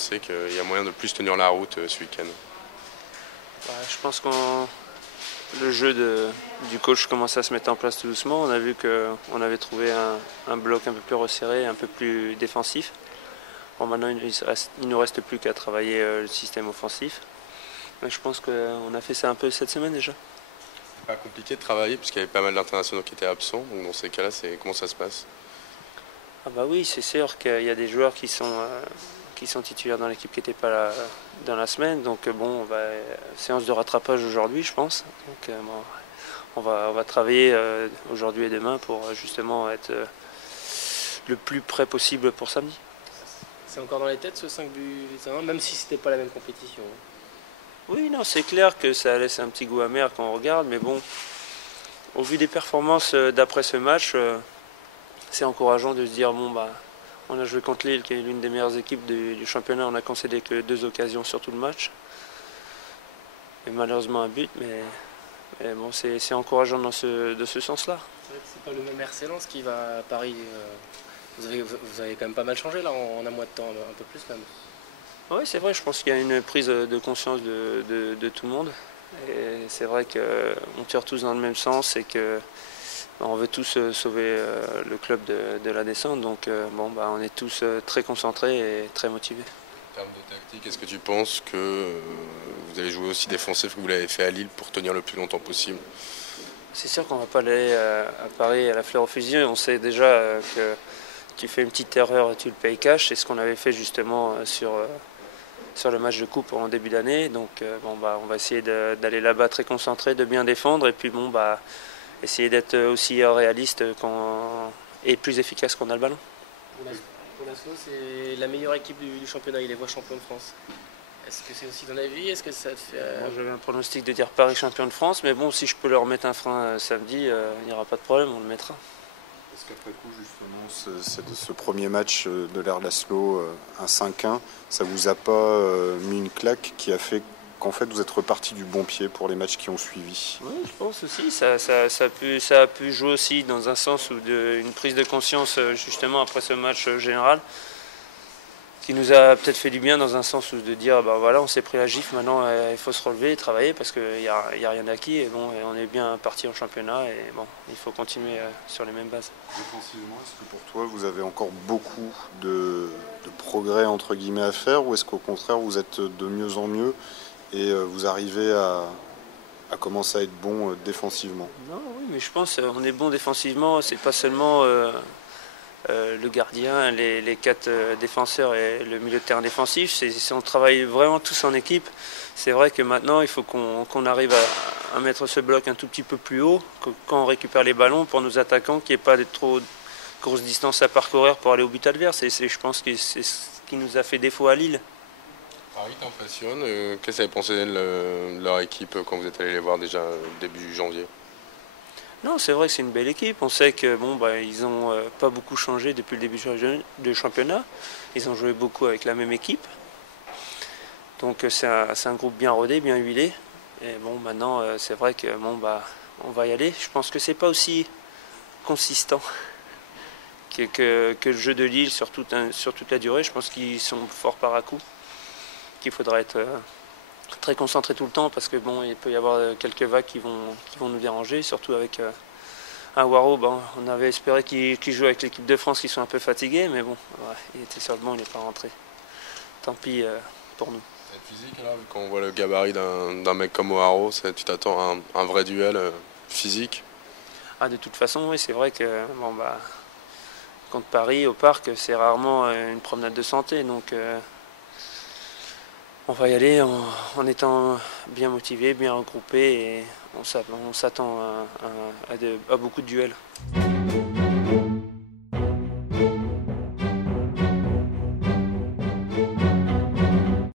pensez qu'il y a moyen de plus tenir la route ce week-end? Je pense que le jeu du coach commence à se mettre en place tout doucement. On a vu qu'on avait trouvé un bloc un peu plus resserré, un peu plus défensif. Bon, maintenant, il ne nous reste plus qu'à travailler le système offensif. Mais je pense qu'on a fait ça un peu cette semaine déjà. C'est pas compliqué de travailler puisqu'il y avait pas mal d'internationaux qui étaient absents. Donc dans ces cas-là, comment ça se passe? Ah bah oui, c'est sûr qu'il y a des joueurs qui sont titulaires dans l'équipe qui n'étaient pas là dans la semaine. Donc bon, séance de rattrapage aujourd'hui, je pense. Donc on va travailler aujourd'hui et demain pour justement être le plus près possible pour samedi. C'est encore dans les têtes ce 5 buts à 1, même si c'était pas la même compétition. Oui, non, c'est clair que ça laisse un petit goût amer quand on regarde, mais bon, au vu des performances d'après ce match, c'est encourageant de se dire bon on a joué contre Lille, qui est l'une des meilleures équipes du championnat, on a concédé que 2 occasions sur tout le match. Et malheureusement un but, mais bon, c'est encourageant de ce sens-là. C'est vrai que c'est pas le même RC Lens qui va à Paris. Vous avez quand même pas mal changé là en un mois de temps, un peu plus même. Oui, c'est vrai, je pense qu'il y a une prise de conscience de tout le monde. Et c'est vrai qu'on tire tous dans le même sens et que on veut tous sauver le club de la descente. Donc on est tous très concentrés et très motivés. En termes de tactique, est-ce que tu penses que vous allez jouer aussi défensif que vous l'avez fait à Lille pour tenir le plus longtemps possible? C'est sûr qu'on ne va pas aller à Paris à la fleur au fusil. On sait déjà que tu fais une petite erreur, tu le payes cash. C'est ce qu'on avait fait justement sur le match de coupe en début d'année. Donc on va essayer d'aller là-bas très concentré, de bien défendre et puis essayer d'être aussi réaliste et plus efficace qu'on a le ballon. Pour l'Assaut, c'est la meilleure équipe du championnat, il les voit champions de France. Est-ce que c'est aussi ton avis? Est-ce que ça te fait... Moi, j'avais un pronostic de dire Paris champion de France, mais bon, si je peux leur mettre un frein samedi, il n'y aura pas de problème, on le mettra. Est-ce qu'après coup, justement, ce premier match de l'Air Laszlo, un 5-1, ça vous a pas mis une claque qui a fait qu'en fait vous êtes reparti du bon pied pour les matchs qui ont suivi? Oui, je pense aussi. Ça a pu jouer aussi dans un sens où une prise de conscience justement après ce match général qui nous a peut-être fait du bien dans un sens où de dire on s'est pris la gifle, maintenant il faut se relever et travailler parce qu'il n'y a rien d'acquis et on est bien parti en championnat et il faut continuer sur les mêmes bases. Défensivement, est-ce que pour toi vous avez encore beaucoup de progrès entre guillemets à faire ou est-ce qu'au contraire vous êtes de mieux en mieux et vous arrivez à commencer à être bon défensivement? Non, oui, mais je pense qu'on est bon défensivement, c'est pas seulement le gardien, les 4 défenseurs et le milieu de terrain défensif, on travaille vraiment tous en équipe. C'est vrai que maintenant il faut qu'on arrive à mettre ce bloc un tout petit peu plus haut quand on récupère les ballons pour nos attaquants, qu'il n'y ait pas de trop grosses distances à parcourir pour aller au but adverse. Et je pense que c'est ce qui nous a fait défaut à Lille. Paris t'impressionne. Qu'est-ce que vous avez pensé de leur équipe quand vous êtes allé les voir déjà début janvier? Non, c'est vrai que c'est une belle équipe. On sait que ils n'ont pas beaucoup changé depuis le début du championnat. Ils ont joué beaucoup avec la même équipe. Donc c'est un groupe bien rodé, bien huilé. Et maintenant c'est vrai que on va y aller. Je pense que c'est pas aussi consistant que le jeu de Lille sur toute la durée. Je pense qu'ils sont forts par à coup. Qu'il faudra être très concentré tout le temps parce que il peut y avoir quelques vagues qui vont nous déranger, surtout avec un Waro. On avait espéré qu'il joue avec l'équipe de France qui sont un peu fatigués, mais il était sur le banc, il n'est pas rentré. Tant pis pour nous. C'est physique alors, vu qu'on voit le gabarit d'un mec comme Waro, tu t'attends à un vrai duel physique? De toute façon, oui, c'est vrai que contre Paris au parc, c'est rarement une promenade de santé, donc on va y aller en étant bien motivé, bien regroupé et on s'attend à beaucoup de duels.